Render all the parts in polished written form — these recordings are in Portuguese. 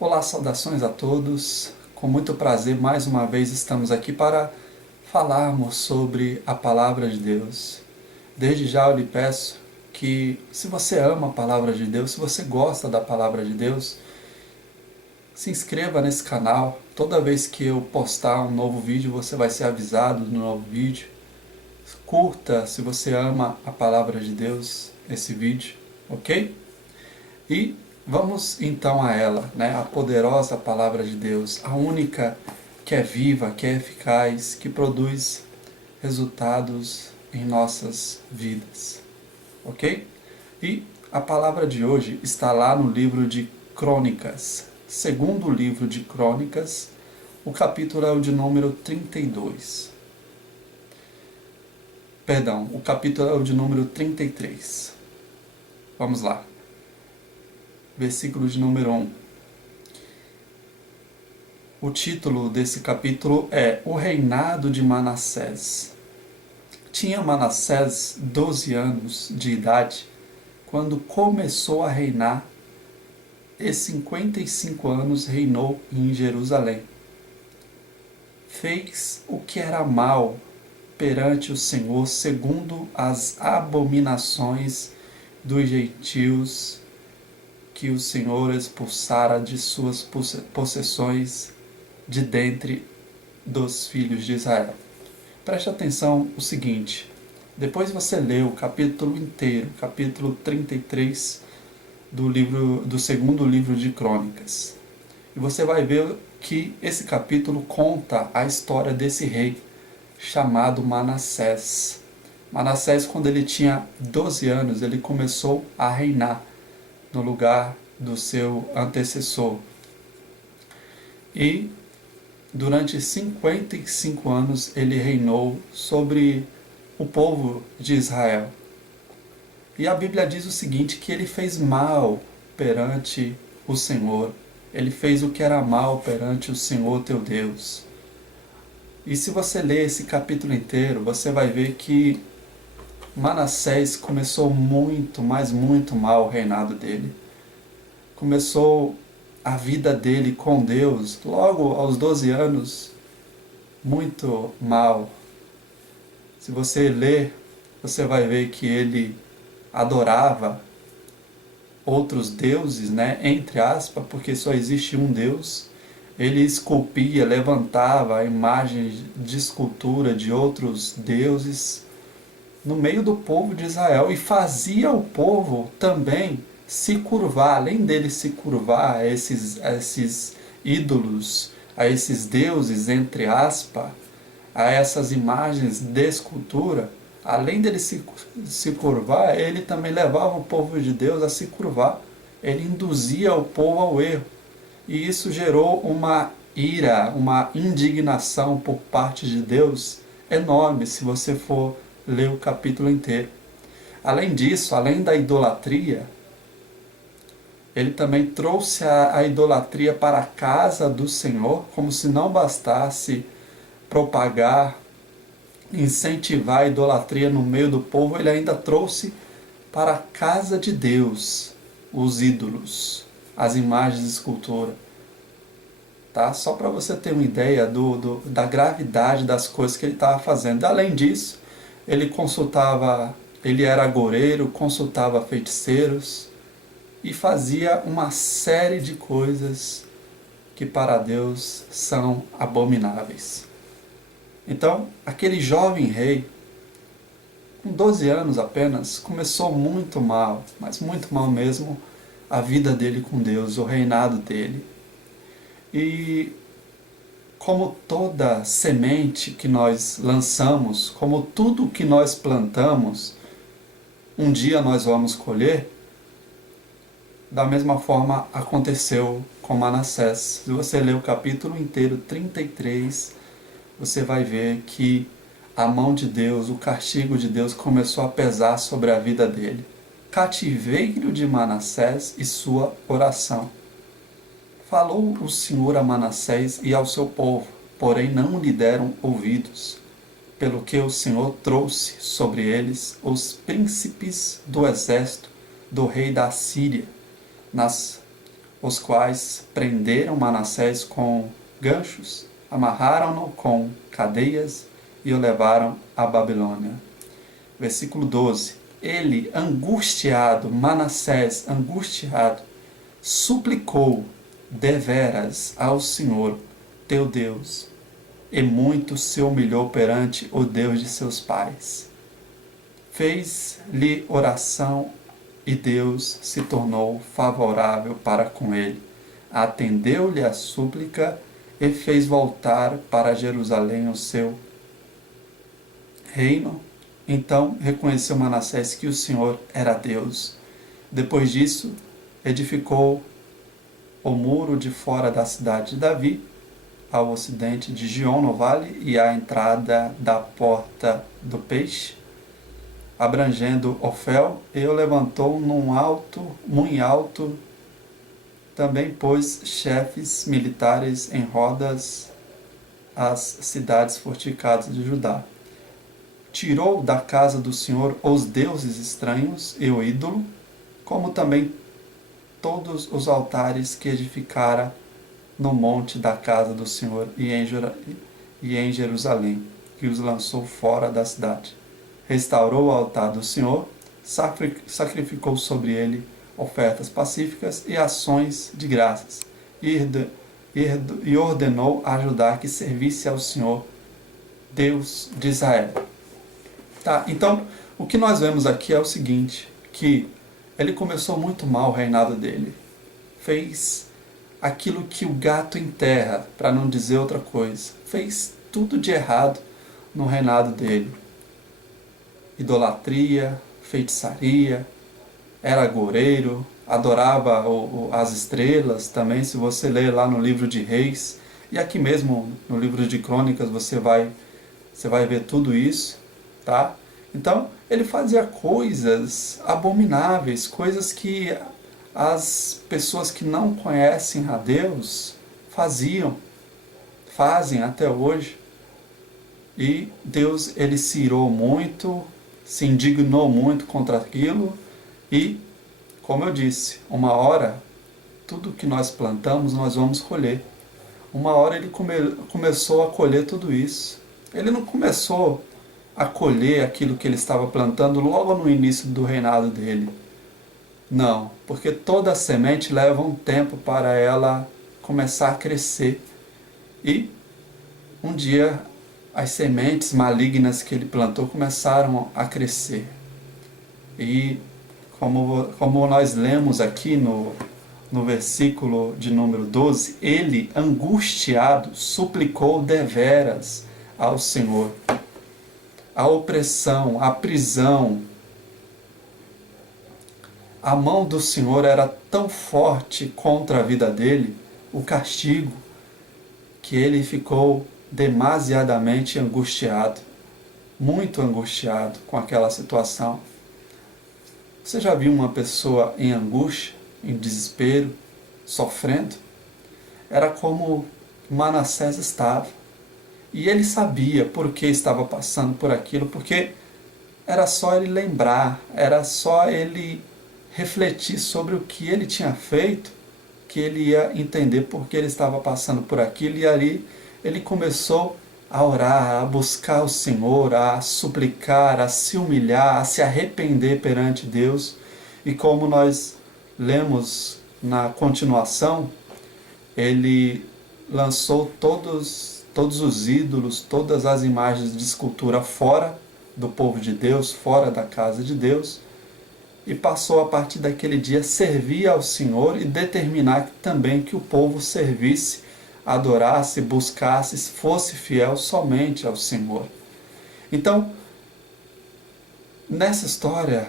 Olá, saudações a todos. Com muito prazer, mais uma vez estamos aqui para falarmos sobre a Palavra de Deus. Desde já eu lhe peço que, se você ama a Palavra de Deus, se você gosta da Palavra de Deus, se inscreva nesse canal. Toda vez que eu postar um novo vídeo, você vai ser avisado do novo vídeo. Curta, se você ama a Palavra de Deus, esse vídeo, ok? E vamos então a ela, né? A poderosa Palavra de Deus, a única que é viva, que é eficaz, que produz resultados em nossas vidas, ok? E a palavra de hoje está lá no livro de Crônicas, segundo livro de Crônicas, o capítulo é o de número 32. Perdão, o capítulo é o de número 33. Vamos lá. Versículo de número 1. O título desse capítulo é O Reinado de Manassés. Tinha Manassés 12 anos de idade quando começou a reinar, e 55 anos reinou em Jerusalém. Fez o que era mal perante o Senhor, segundo as abominações dos gentios que o Senhor expulsara de suas possessões de dentre dos filhos de Israel. Preste atenção o seguinte, depois você lê o capítulo inteiro, capítulo 33 do segundo livro de Crônicas. E você vai ver que esse capítulo conta a história desse rei chamado Manassés. Manassés, quando ele tinha 12 anos, ele começou a reinar no lugar do seu antecessor. E durante 55 anos ele reinou sobre o povo de Israel. E a Bíblia diz o seguinte, que ele fez mal perante o Senhor. Ele fez o que era mal perante o Senhor teu Deus. E se você ler esse capítulo inteiro, você vai ver que Manassés começou muito, mas muito mal o reinado dele. Começou a vida dele com Deus, logo aos 12 anos, muito mal. Se você ler, você vai ver que ele adorava outros deuses, né? Entre aspas, porque só existe um Deus. Ele esculpia, levantava imagens de escultura de outros deuses no meio do povo de Israel e fazia o povo também se curvar, além dele se curvar a esses ídolos, a esses deuses, entre aspas, a essas imagens de escultura, além dele se curvar, ele também levava o povo de Deus a se curvar. Ele induzia o povo ao erro. E isso gerou uma ira, uma indignação por parte de Deus enorme, se você for ler o capítulo inteiro. Além disso, além da idolatria, ele também trouxe a idolatria para a casa do Senhor, como se não bastasse propagar, incentivar a idolatria no meio do povo, ele ainda trouxe para a casa de Deus os ídolos, as imagens de escultura. Tá? Só para você ter uma ideia da gravidade das coisas que ele estava fazendo. Além disso, ele era agoureiro, consultava feiticeiros e fazia uma série de coisas que para Deus são abomináveis. Então, aquele jovem rei, com 12 anos apenas, começou muito mal, mas muito mal mesmo, a vida dele com Deus, o reinado dele. E como toda semente que nós lançamos, como tudo que nós plantamos, um dia nós vamos colher, da mesma forma aconteceu com Manassés. Se você ler o capítulo inteiro, 33, você vai ver que a mão de Deus, o castigo de Deus começou a pesar sobre a vida dele. Cativeiro de Manassés e sua oração. Falou o Senhor a Manassés e ao seu povo, porém não lhe deram ouvidos, pelo que o Senhor trouxe sobre eles os príncipes do exército do rei da Síria, nas os quais prenderam Manassés com ganchos, amarraram-no com cadeias e o levaram à Babilônia. Versículo 12. Ele, angustiado, Manassés, angustiado, suplicou deveras ao Senhor, teu Deus, e muito se humilhou perante o Deus de seus pais. Fez-lhe oração e Deus se tornou favorável para com ele. Atendeu-lhe a súplica e fez voltar para Jerusalém o seu reino. Então reconheceu Manassés que o Senhor era Deus. Depois disso, edificou o muro de fora da cidade de Davi, ao ocidente de Gion, no vale, e à entrada da porta do peixe, abrangendo Ofel, e o levantou muito alto. Também pôs chefes militares em rodas as cidades fortificadas de Judá. Tirou da casa do Senhor os deuses estranhos e o ídolo, como também todos os altares que edificara no monte da casa do Senhor e em Jerusalém, que os lançou fora da cidade. Restaurou o altar do Senhor, sacrificou sobre ele ofertas pacíficas e ações de graças, e ordenou a Judá que servisse ao Senhor, Deus de Israel. Tá, então, o que nós vemos aqui é o seguinte, que ele começou muito mal o reinado dele. Fez aquilo que o gato enterra, para não dizer outra coisa. Fez tudo de errado no reinado dele. Idolatria, feitiçaria, era agoureiro, adorava as estrelas também, se você ler lá no livro de Reis, e aqui mesmo no livro de Crônicas você vai ver tudo isso, tá? Então, ele fazia coisas abomináveis, coisas que as pessoas que não conhecem a Deus fazem até hoje. E Deus, ele se irou muito, se indignou muito contra aquilo e, como eu disse, uma hora, tudo que nós plantamos, nós vamos colher. Uma hora ele começou a colher tudo isso. Ele não começou a colher aquilo que ele estava plantando logo no início do reinado dele. Não, porque toda semente leva um tempo para ela começar a crescer. E um dia as sementes malignas que ele plantou começaram a crescer. E como nós lemos aqui no versículo de número 12, ele, angustiado, suplicou deveras ao Senhor. A opressão, a prisão, a mão do Senhor era tão forte contra a vida dele, o castigo, que ele ficou demasiadamente angustiado, muito angustiado com aquela situação. Você já viu uma pessoa em angústia, em desespero, sofrendo? Era como Manassés estava. E ele sabia por que estava passando por aquilo, porque era só ele lembrar, era só ele refletir sobre o que ele tinha feito, que ele ia entender por que ele estava passando por aquilo. E ali ele começou a orar, a buscar o Senhor, a suplicar, a se humilhar, a se arrepender perante Deus. E como nós lemos na continuação, ele lançou todos os ídolos, todas as imagens de escultura fora do povo de Deus, fora da casa de Deus, e passou a partir daquele dia a servir ao Senhor e determinar também que o povo servisse, adorasse, buscasse, fosse fiel somente ao Senhor. Então, nessa história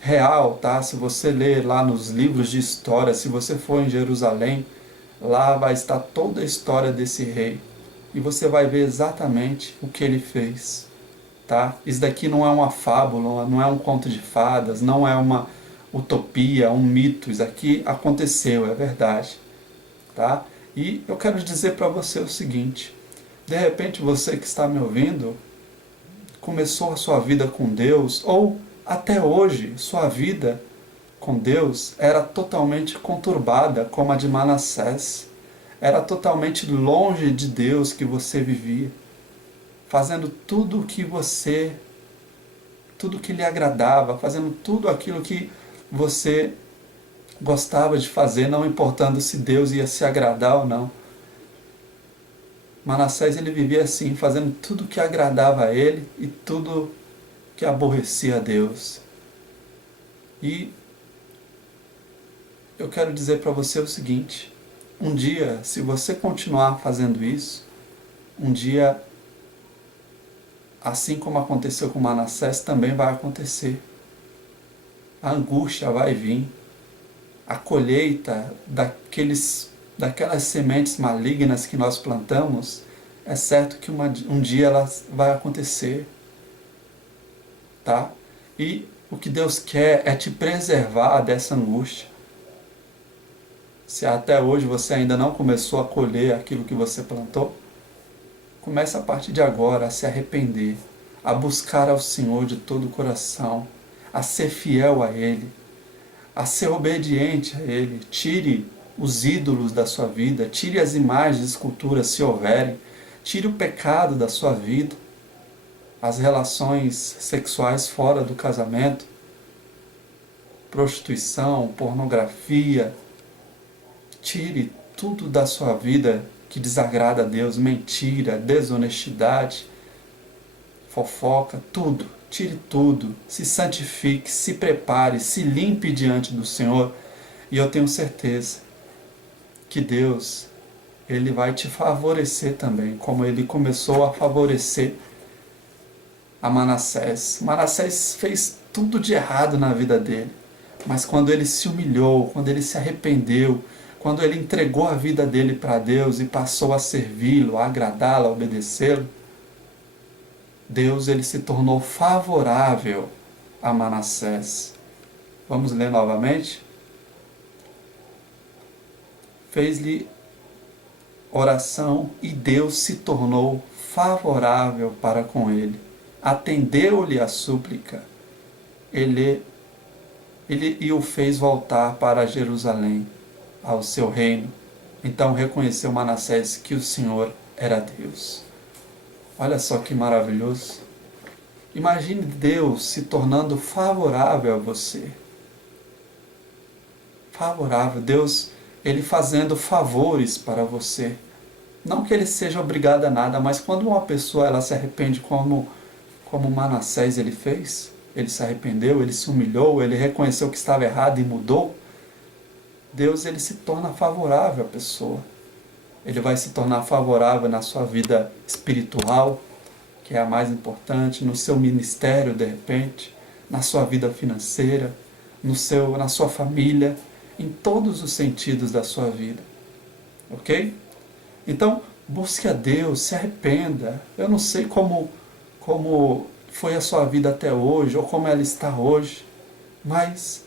real, tá? Se você ler lá nos livros de história, se você for em Jerusalém, lá vai estar toda a história desse rei. E você vai ver exatamente o que ele fez. Tá? Isso daqui não é uma fábula, não é um conto de fadas, não é uma utopia, um mito. Isso aqui aconteceu, é verdade. Tá? E eu quero dizer para você o seguinte: de repente você que está me ouvindo começou a sua vida com Deus, ou até hoje sua vida com Deus era totalmente conturbada, como a de Manassés. Era totalmente longe de Deus que você vivia, fazendo tudo que lhe agradava, fazendo tudo aquilo que você gostava de fazer, não importando se Deus ia se agradar ou não. Manassés, ele vivia assim, fazendo tudo que agradava a ele e tudo que aborrecia a Deus. E eu quero dizer para você o seguinte: um dia, se você continuar fazendo isso, um dia, assim como aconteceu com Manassés, também vai acontecer. A angústia vai vir, a colheita daquelas sementes malignas que nós plantamos, é certo que um dia ela vai acontecer, tá? E o que Deus quer é te preservar dessa angústia. Se até hoje você ainda não começou a colher aquilo que você plantou, comece a partir de agora a se arrepender, a buscar ao Senhor de todo o coração, a ser fiel a Ele, a ser obediente a Ele. Tire os ídolos da sua vida, tire as imagens de esculturas se houverem, tire o pecado da sua vida, as relações sexuais fora do casamento, prostituição, pornografia. Tire tudo da sua vida que desagrada a Deus, mentira, desonestidade, fofoca, tudo. Tire tudo, se santifique, se prepare, se limpe diante do Senhor. E eu tenho certeza que Deus, Ele vai te favorecer também, como Ele começou a favorecer a Manassés. Manassés fez tudo de errado na vida dele, mas quando ele se humilhou, quando ele se arrependeu, quando ele entregou a vida dele para Deus e passou a servi-lo, a agradá-lo, a obedecê-lo, Deus, ele se tornou favorável a Manassés. Vamos ler novamente? Fez-lhe oração e Deus se tornou favorável para com ele. Atendeu-lhe a súplica. Ele e o fez voltar para Jerusalém, ao seu reino. Então reconheceu Manassés que o Senhor era Deus. Olha só que maravilhoso. Imagine Deus se tornando favorável a você. Favorável. Deus, Ele fazendo favores para você. Não que Ele seja obrigado a nada, mas quando uma pessoa ela se arrepende como Manassés ele fez, ele se arrependeu, ele se humilhou, ele reconheceu que estava errado e mudou, Deus, ele se torna favorável à pessoa. Ele vai se tornar favorável na sua vida espiritual, que é a mais importante, no seu ministério, de repente, na sua vida financeira, na sua família, em todos os sentidos da sua vida. Ok? Então, busque a Deus, se arrependa. Eu não sei como foi a sua vida até hoje, ou como ela está hoje, mas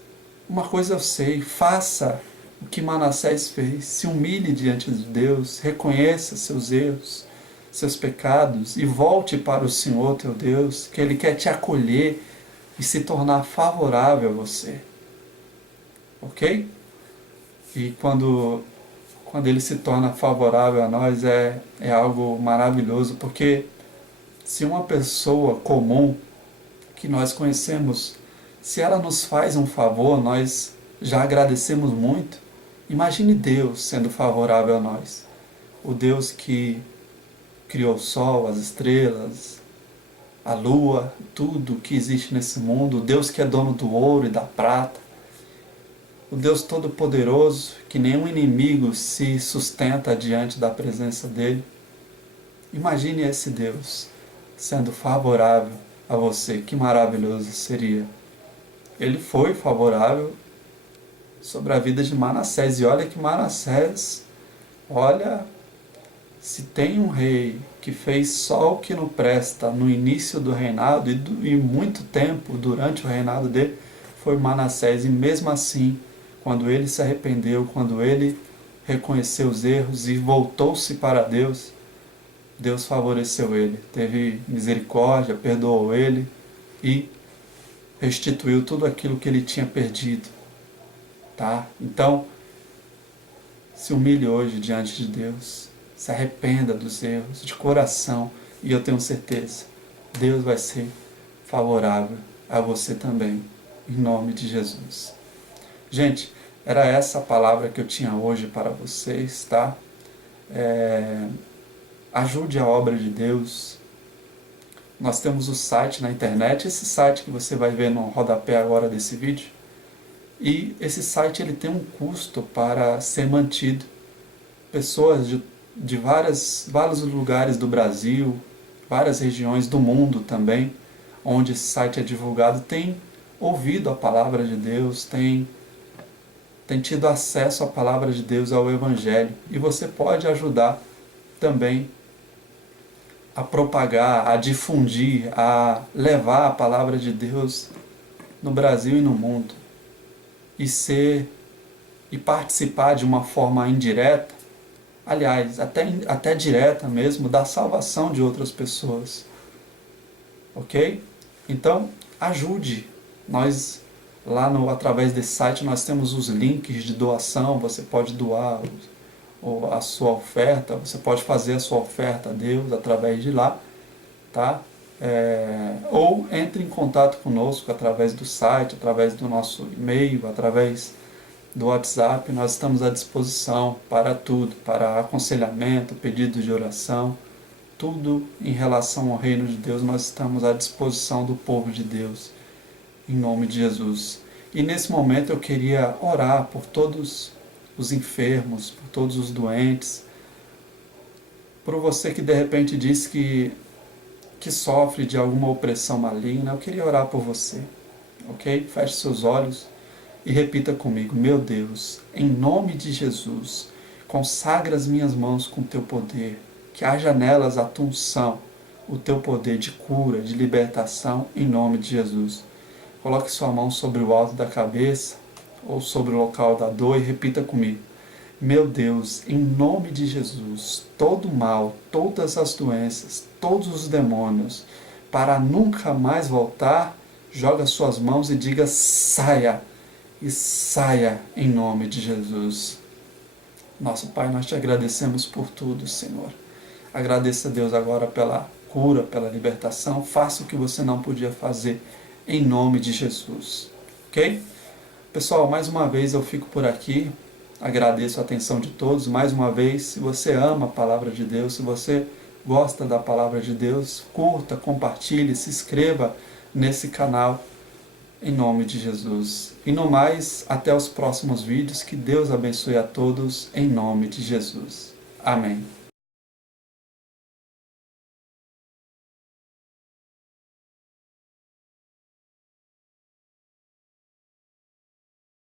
uma coisa eu sei: faça o que Manassés fez, se humilhe diante de Deus, reconheça seus erros, seus pecados e volte para o Senhor teu Deus, que Ele quer te acolher e se tornar favorável a você. Ok? E quando Ele se torna favorável a nós é algo maravilhoso, porque se uma pessoa comum que nós conhecemos, se ela nos faz um favor, nós já agradecemos muito. Imagine Deus sendo favorável a nós. O Deus que criou o sol, as estrelas, a lua, tudo que existe nesse mundo. O Deus que é dono do ouro e da prata. O Deus todo-poderoso, que nenhum inimigo se sustenta diante da presença dele. Imagine esse Deus sendo favorável a você. Que maravilhoso seria. Ele foi favorável sobre a vida de Manassés. E olha que Manassés, olha, se tem um rei que fez só o que não presta no início do reinado e muito tempo durante o reinado dele, foi Manassés. E mesmo assim, quando ele se arrependeu, quando ele reconheceu os erros e voltou-se para Deus, Deus favoreceu ele, teve misericórdia, perdoou ele e restituiu tudo aquilo que ele tinha perdido. tá? Então, se humilhe hoje diante de Deus, se arrependa dos erros de coração, e eu tenho certeza, Deus vai ser favorável a você também, em nome de Jesus. Gente, era essa a palavra que eu tinha hoje para vocês, tá? Ajude a obra de Deus. Nós temos o site na internet, esse site que você vai ver no rodapé agora desse vídeo. E esse site ele tem um custo para ser mantido. Pessoas de vários lugares do Brasil, várias regiões do mundo também, onde esse site é divulgado, têm ouvido a palavra de Deus, têm tido acesso à palavra de Deus, ao Evangelho. E você pode ajudar também a propagar, a difundir, a levar a palavra de Deus no Brasil e no mundo. E participar de uma forma indireta, aliás, até direta mesmo, da salvação de outras pessoas. Ok? Então, ajude. Nós, através desse site, nós temos os links de doação, você pode doar a sua oferta, você pode fazer a sua oferta a Deus através de lá, tá? Ou entre em contato conosco através do site, através do nosso e-mail, através do WhatsApp. Nós estamos à disposição para tudo, para aconselhamento, pedido de oração, tudo em relação ao reino de Deus. Nós estamos à disposição do povo de Deus, em nome de Jesus. E nesse momento eu queria orar por todos os enfermos, por todos os doentes, por você que de repente diz que sofre de alguma opressão maligna. Eu queria orar por você, ok? Feche seus olhos e repita comigo: meu Deus, em nome de Jesus, consagra as minhas mãos com o teu poder, que haja nelas a tua unção, o teu poder de cura, de libertação, em nome de Jesus. Coloque sua mão sobre o alto da cabeça ou sobre o local da dor e repita comigo: meu Deus, em nome de Jesus, todo mal, todas as doenças, todos os demônios, para nunca mais voltar, joga suas mãos e diga: saia, e saia em nome de Jesus. Nosso Pai, nós te agradecemos por tudo, Senhor. Agradeça a Deus agora pela cura, pela libertação. Faça o que você não podia fazer, em nome de Jesus. Ok? Pessoal, mais uma vez eu fico por aqui. Agradeço a atenção de todos. Mais uma vez, se você ama a palavra de Deus, se você gosta da palavra de Deus, curta, compartilhe, se inscreva nesse canal, em nome de Jesus. E no mais, até os próximos vídeos. Que Deus abençoe a todos, em nome de Jesus. Amém.